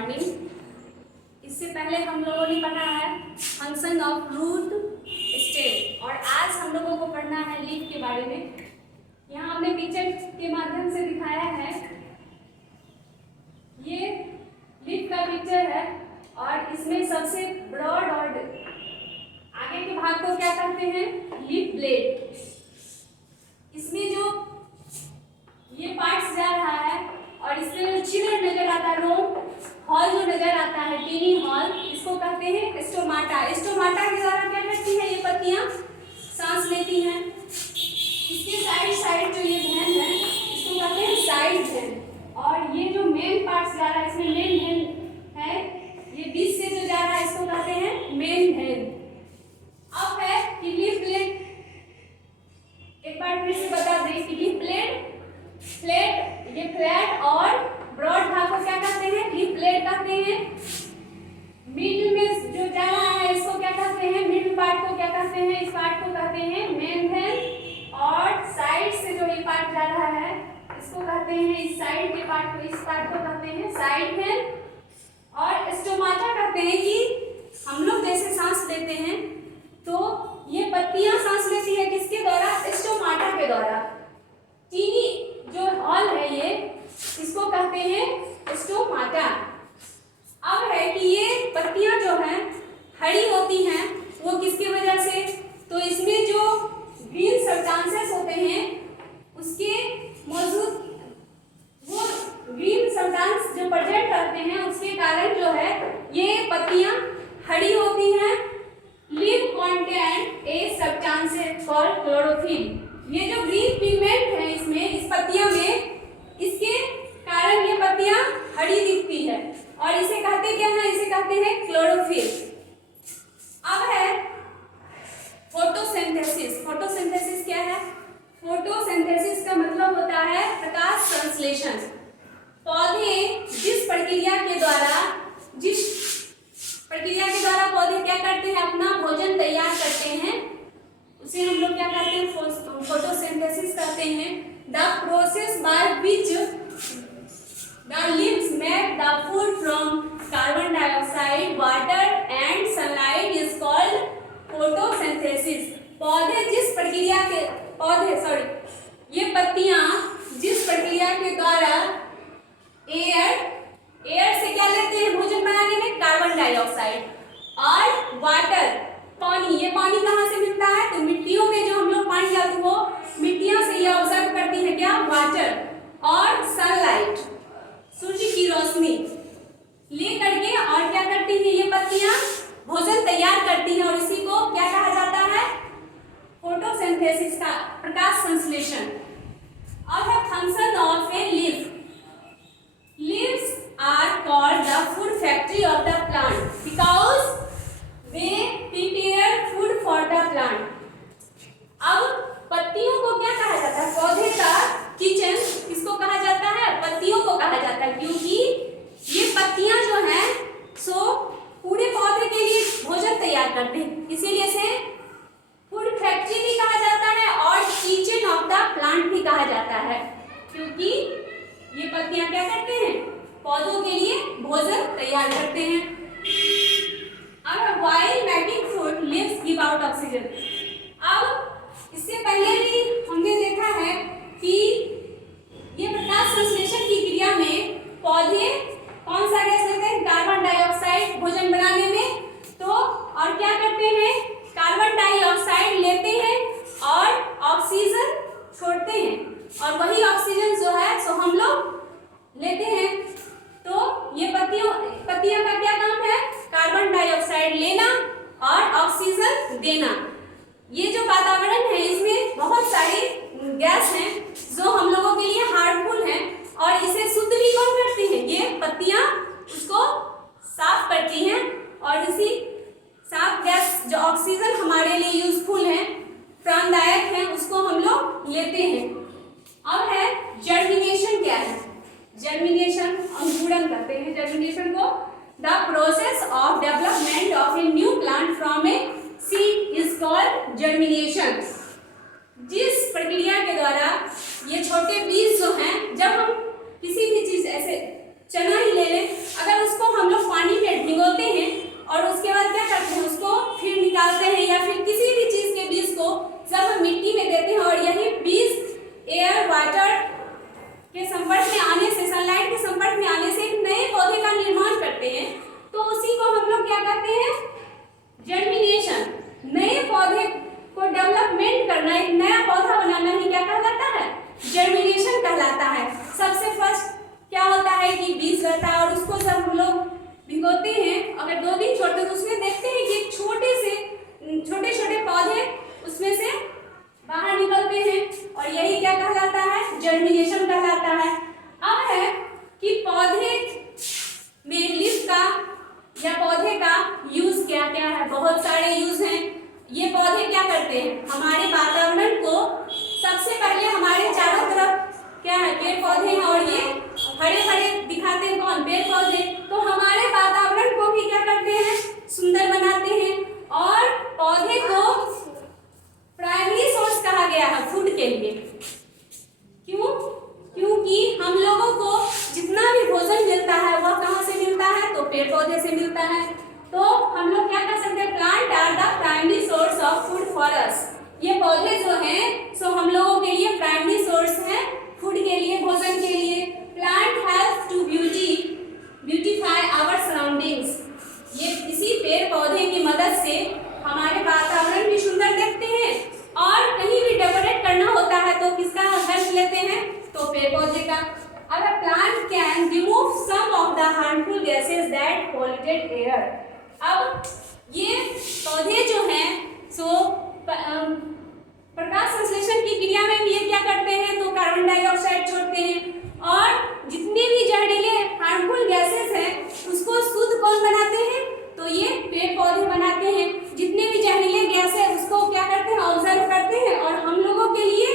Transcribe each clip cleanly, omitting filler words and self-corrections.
Morning. इससे पहले हम लोगों ने पढ़ा है फंक्शन ऑफ रूट स्टेम और आज हम लोगों को पढ़ना है लीफ के बारे में। यहाँ हमने पिक्चर के माध्यम से दिखाया है, ये लीफ का पिक्चर है और इसमें सबसे ब्रॉड और आगे के भाग को क्या कहते हैं, लीफ ब्लेड। इसमें जो ये पार्ट्स जा रहा है और इसमें जो छिद्र नजर आता है, रोम हॉल जो नजर आता है, टीनी हॉल, इसको कहते हैं स्टोमाटा। स्टोमाटा के द्वारा क्या करती है ये पत्तियां, सांस लेती हैं। इसके साइड साइड जो ये वेन है इसको कहते हैं साइड वेन। और ये जो मेन पार्ट्स जा रहा है इसमें मेन वेन है, ये बीच से जो जा रहा है इसको कहते हैं मेन वेन। अब है कि लीफ ब्लेड, एक बार फिर से बता दें कि लीफ ब्लेड फ्लैट, ये फ्लैट और ब्रॉड भाग को क्या कहते हैं, लीफ ब्लेड कहते हैं। मिडिल में जो जा रहा है इसको क्या कहते हैं, मिडिल पार्ट को क्या कहते हैं, इस पार्ट को कहते हैं मेन वेन। और साइड से जो ये पार्ट जा रहा है इसको कहते हैं, इस साइड के पार्ट को, इस पार्ट को कहते हैं साइड वेन। और स्टोमाटा कहते हैं कि हम लोग जैसे सांस लेते हैं तो ये पत्तियां सांस लेती है किसके द्वारा, स्टोमाटा के द्वारा। चीनी जो हॉल है ये, इसको कहते हैं स्टोमाटा। अब है कि ये पत्तियां जो हैं हरी होती हैं, वो किसकी वजह से, तो इसमें जो ग्रीन सब्सटेंसेस होते हैं उसके मौजूद, वो ग्रीन सब्सटेंस जो प्रेजेंट रहते हैं उसके कारण जो है ये पत्तियां हरी होती हैं। Leaf contain a substance called chlorophyll. ये जो ग्रीन पिगमेंट है इसमें, इस पत्तियों में, इसके कारण ये पत्तियां हरी दिखती है और इसे कहते क्या है, इसे कहते हैं क्लोरोफिल। अब है फोटोसिंथेसिस। फोटोसिंथेसिस क्या है, फोटोसिंथेसिस का मतलब होता है प्रकाश संश्लेषण। पौधे जिस प्रक्रिया के द्वारा पौधे क्या करते हैं, अपना भोजन तैयार करते हैं, उसे हम लोग क्या कहते हैं, फोटोसिंथेसिस कहते हैं। The process by which the leaves make the food from carbon dioxide, water and sunlight is called photosynthesis. ये पत्तियां जिस प्रक्रिया के द्वारा एयर से क्या लेते हैं भोजन बनाने में, कार्बन डाइऑक्साइड और वाटर, पानी। ये पानी कहाँ से मिलता है, तो मिट्टियों में जो हम लोग पानी डालते हैं वो मिट्टियों से ये ऑब्जर्व करती है क्या, वाटर और सनलाइट, सूर्य की रोशनी ले करके, और क्या करती है ये पत्तियां, भोजन तैयार करती हैं और इसी को क्या कहा जाता है, फोटोसिंथेसिस का प्रकाश संश्लेषण। और है function of a leaf. Leaves are called the food factory of the plant because they prepare food for the plant. अब पत्तियों को क्या कहा जाता है, पौधे का किचन किसको कहा जाता है, पत्तियों को कहा जाता है, क्योंकि ये पत्तियां जो हैं सो पूरे पौधे के लिए भोजन तैयार करते हैं, इसीलिए इसे फूड फैक्ट्री भी कहा जाता है और किचन ऑफ द प्लांट भी कहा जाता है, क्योंकि ये पत्तियां क्या करते हैं, पौधों के लिए भोजन तैयार करते हैं। अब while making food leaves give out oxygen. अब इससे पहले भी हमने देखा है कि ये प्रकाश संश्लेषण की क्रिया में पौधे कौन सा गैस लेते हैं, कार्बन डाइऑक्साइड भोजन बनाने में, तो और क्या करते हैं, कार्बन डाइऑक्साइड लेते हैं और ऑक्सीजन छोड़ते हैं, और वही ऑक्सीजन जो है सो हम लोग लेते हैं। तो ये पत्तियों का क्या काम है, कार्बन डाइऑक्साइड लेना और ऑक्सीजन देना। ये जो वातावरण है इसमें बहुत सारी गैस हैं जो हम लोगों के लिए हार्मफुल हैं और इसे शुद्ध भी कौन करती है, ये पत्तियां उसको साफ करती हैं, और इसी साफ गैस जो ऑक्सीजन हमारे लिए यूजफुल है, प्राणदायक है, उसको हम लोग लेते हैं। अब है जर्मिनेशन। क्या है जर्मिनेशन, अंकुरण कहते हैं जर्मिनेशन को। The process of development of a new plant from a seed is called germination. जिस प्रक्रिया के द्वारा ये छोटे बीज जो हैं, जब हम किसी भी चीज ऐसे चना ही ले लें, अगर उसको जर्मिनेशन कहलाता है। अब है कि पौधे में लीफ का या पौधे का यूज क्या क्या है। बहुत सारे यूज हैं। ये पौधे क्या करते हैं, हमारे वातावरण को सबसे पहले हमारे चारों तरफ क्या है, पेड़ पौधे हैं, और ये हरे हरे दिखाते हैं कौन, पेड़ पौधे। तो हमारे वातावरण को भी क्या करते हैं, सुंदर बनाते हैं। और पौधे को प्राइमरी सोर्स कहा गया है फूड के लिए। क्यों? क्योंकि हम लोगों को जितना भी भोजन मिलता है वह कहाँ से मिलता है, तो पेड़ पौधे से मिलता है। तो हम लोग क्या कर सकते हैं, plant are the primary source of food for us. ये पौधे जो हैं सो हम लोगों के लिए प्राइमरी सोर्स हैं फूड के लिए, भोजन के लिए। Plant help to beautify our surroundings. ये इसी पेड़ पौधे की मदद से हमारे वातावरण भी सुंदर देखते हैं, और कहीं भी डेकोरेट करना होता है तो किसका हेल्प लेते हैं, तो पेड़ पौधे का। अगर plant can remove some of the harmful gases that polluted air. अब ये पौधे जो हैं सो प्रकाश संश्लेषण की क्रिया में ये क्या करते हैं, तो कार्बन डाइऑक्साइड छोड़ते हैं, और जितने भी जहरीले हार्मफुल गैसेस हैं उसको शुद्ध कौन बनाते हैं, तो ये पेड़ पौधे बनाते हैं। जितने भी जहरीले गैस है उसको क्या करते हैं, ऑब्जर्व करते हैं, और हम लोगों के लिए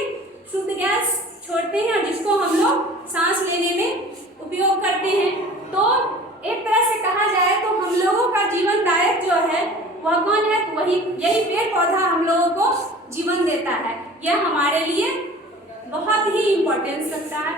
शुद्ध गैस छोड़ते हैं, जिसको हम लोग सांस लेने में उपयोग करते हैं। तो एक तरह से कहा जाए तो हम लोगों का जीवनदायक जो है वह कौन है, तो वही यही पेड़ पौधा हम लोगों को जीवन देता है। यह हमारे लिए बहुत ही इम्पोर्टेंस रखता है।